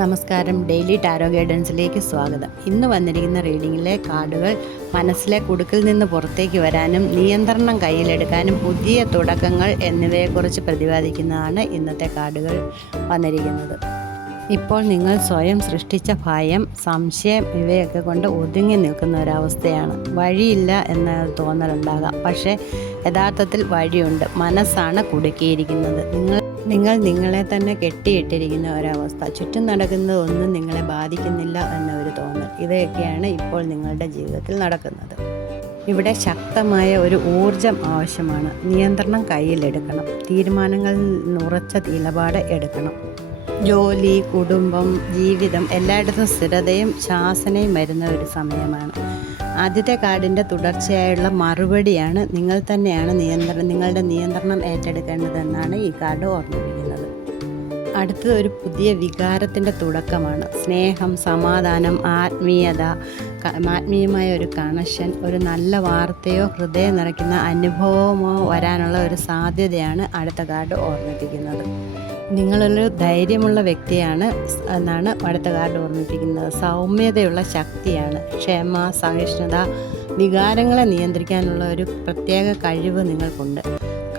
നമസ്കാരം. Daily tarot ഗൈഡൻസിലേക്ക് സ്വാഗതം. ഇന്ന് വന്നിരിക്കുന്ന റീഡിങ്ങിലെ കാർഡുകൾ മനസ്സിലെ കുടുക്കിൽ നിന്ന് പുറത്തേക്ക് വരാനും നിയന്ത്രണം കയ്യിലെടുക്കാനും പുതിയ തുടക്കങ്ങൾ എന്നിവയെക്കുറിച്ച് പ്രതിപാദിക്കുന്നതാണ് ഇന്നത്തെ കാർഡുകൾ വന്നിരിക്കുന്നത്. ഇപ്പോൾ നിങ്ങൾ സ്വയം സൃഷ്ടിച്ച ഭയം സംശയം ഇവയൊക്കെ കൊണ്ട് ഒതുങ്ങി നിൽക്കുന്ന ഒരവസ്ഥയാണ്. വഴിയില്ല എന്ന തോന്നലുണ്ടാകാം പക്ഷേ യഥാർത്ഥത്തിൽ വഴിയുണ്ട്. മനസ്സാണ് കുടുക്കിയിരിക്കുന്നത്. നിങ്ങൾ നിങ്ങൾ നിങ്ങളെ തന്നെ കെട്ടിയിട്ടിരിക്കുന്ന ഒരവസ്ഥ. ചുറ്റും നടക്കുന്നത് ഒന്നും നിങ്ങളെ ബാധിക്കുന്നില്ല എന്ന ഒരു തോന്നൽ. ഇവയൊക്കെയാണ് ഇപ്പോൾ നിങ്ങളുടെ ജീവിതത്തിൽ നടക്കുന്നത്. ഇവിടെ ശക്തമായ ഒരു ഊർജം ആവശ്യമാണ്. നിയന്ത്രണം കയ്യിലെടുക്കണം. തീരുമാനങ്ങളിൽ ഉറച്ച നിലപാട് എടുക്കണം. ജോലി കുടുംബം ജീവിതം എല്ലായിടത്തും സ്ഥിരതയും ശാസനയും വരുന്ന ഒരു സമയമാണ്. ആദ്യത്തെ കാർഡിന്റെ തുടർച്ചയായുള്ള മറുപടിയാണ് നിങ്ങൾ തന്നെയാണ് നിയന്ത്രണം നിങ്ങളുടെ നിയന്ത്രണം ഏറ്റെടുക്കേണ്ടതെന്നാണ് ഈ കാർഡ് ഓർമ്മിപ്പിക്കുന്നത്. അടുത്തത് ഒരു പുതിയ വികാരത്തിന്റെ തുടക്കമാണ്. സ്നേഹം സമാധാനം ആത്മീയത ആത്മീയമായ ഒരു കണക്ഷൻ ഒരു നല്ല വാർത്തയോ ഹൃദയം നിറയ്ക്കുന്ന അനുഭവമോ വരാനുള്ള ഒരു സാധ്യതയാണ് അടുത്ത കാർഡ് ഓർമ്മിപ്പിക്കുന്നത്. നിങ്ങളൊരു ധൈര്യമുള്ള വ്യക്തിയാണ് എന്നാണ് അടുത്ത കാർഡ് ഓർമ്മിപ്പിക്കുന്നത്. സൗമ്യതയുള്ള ശക്തിയാണ്. ക്ഷമ സഹിഷ്ണുത വികാരങ്ങളെ നിയന്ത്രിക്കാനുള്ള ഒരു പ്രത്യേക കഴിവ് നിങ്ങൾക്കുണ്ട്.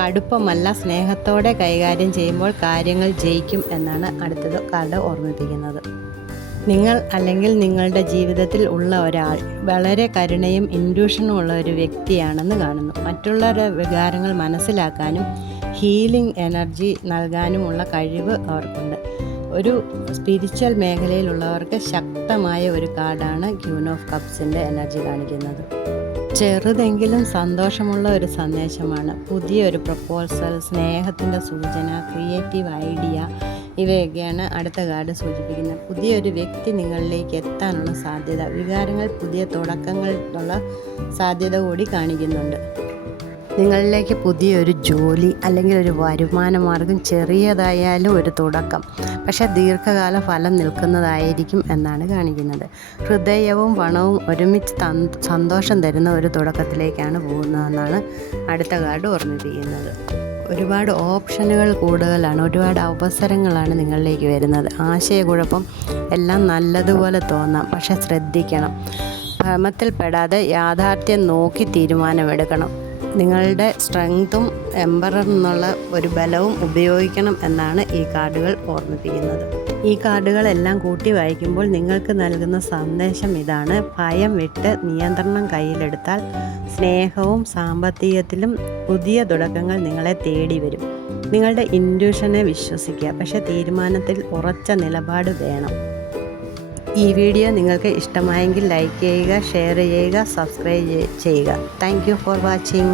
കടുപ്പമല്ല സ്നേഹത്തോടെ കൈകാര്യം ചെയ്യുമ്പോൾ കാര്യങ്ങൾ ജയിക്കും എന്നാണ് അടുത്തത് കാർഡ് ഓർമ്മിപ്പിക്കുന്നത്. നിങ്ങൾ അല്ലെങ്കിൽ നിങ്ങളുടെ ജീവിതത്തിൽ ഉള്ള ഒരാൾ വളരെ കരുണയും ഇൻഡ്യൂഷനും ഉള്ള ഒരു വ്യക്തിയാണെന്ന് കാണുന്നു. മറ്റുള്ളവരുടെ വികാരങ്ങൾ മനസ്സിലാക്കാനും ഹീലിംഗ് എനർജി നൽകാനുമുള്ള കഴിവ് അവർക്കുണ്ട്. ഒരു സ്പിരിച്വൽ മേഖലയിലുള്ളവർക്ക് ശക്തമായ ഒരു കാർഡാണ് ക്യൂൻ ഓഫ് കപ്സിന്റെ എനർജി കാണിക്കുന്നത്. ചെറുതെങ്കിലും സന്തോഷമുള്ള ഒരു സന്ദേശമാണ്. പുതിയൊരു പ്രപ്പോസൽ സ്നേഹത്തിന്റെ സൂചന ക്രിയേറ്റീവ് ഐഡിയ ഇവയൊക്കെയാണ് അടുത്ത കാർഡ് സൂചിപ്പിക്കുന്നത്. പുതിയൊരു വ്യക്തി നിങ്ങളിലേക്ക് എത്താനുള്ള സാധ്യത വികാരങ്ങൾ പുതിയ തുടക്കങ്ങൾക്കുള്ള സാധ്യത കൂടി കാണിക്കുന്നുണ്ട്. നിങ്ങളിലേക്ക് പുതിയൊരു ജോലി അല്ലെങ്കിൽ ഒരു വരുമാന മാർഗം ചെറിയതായാലും ഒരു തുടക്കം. പക്ഷേ ദീർഘകാല ഫലം നിൽക്കുന്നതായിരിക്കും എന്നാണ് കാണിക്കുന്നത്. ഹൃദയവും പണവും ഒരുമിച്ച് സന്തോഷം തരുന്ന ഒരു തുടക്കത്തിലേക്കാണ് പോകുന്നതെന്നാണ് അടുത്ത കാർഡ് ഓർമ്മിപ്പിക്കുന്നത്. ഒരുപാട് ഓപ്ഷനുകൾ കൂടുതലാണ് ഒരുപാട് അവസരങ്ങളാണ് നിങ്ങളിലേക്ക് വരുന്നത്. ആശയക്കുഴപ്പം എല്ലാം നല്ലതുപോലെ തോന്നാം പക്ഷെ ശ്രദ്ധിക്കണം. ഭ്രമത്തിൽപ്പെടാതെ യാഥാർത്ഥ്യം നോക്കി തീരുമാനമെടുക്കണം. നിങ്ങളുടെ സ്ട്രെങ്ത്തും എംബറർ എന്നുള്ള ഒരു ബലവും ഉപയോഗിക്കണം എന്നാണ് ഈ കാർഡുകൾ ഓർമ്മിപ്പിക്കുന്നത്. ഈ കാർഡുകളെല്ലാം കൂട്ടി വായിക്കുമ്പോൾ നിങ്ങൾക്ക് നൽകുന്ന സന്ദേശം ഇതാണ്. ഭയം വിട്ട് നിയന്ത്രണം കയ്യിലെടുത്താൽ സ്നേഹവും സാമ്പത്തികത്തിലും പുതിയ തുടക്കങ്ങൾ നിങ്ങളെ തേടി വരും. നിങ്ങളുടെ ഇൻഡ്യൂഷനെ വിശ്വസിക്കുക. പക്ഷേ തീരുമാനത്തിൽ ഉറച്ച നിലപാട് വേണം. ഈ വീഡിയോ നിങ്ങൾക്ക് ഇഷ്ടമായെങ്കിൽ ലൈക്ക് ചെയ്യുക ഷെയർ ചെയ്യുക സബ്സ്ക്രൈബ് ചെയ്യുക. Thank for watching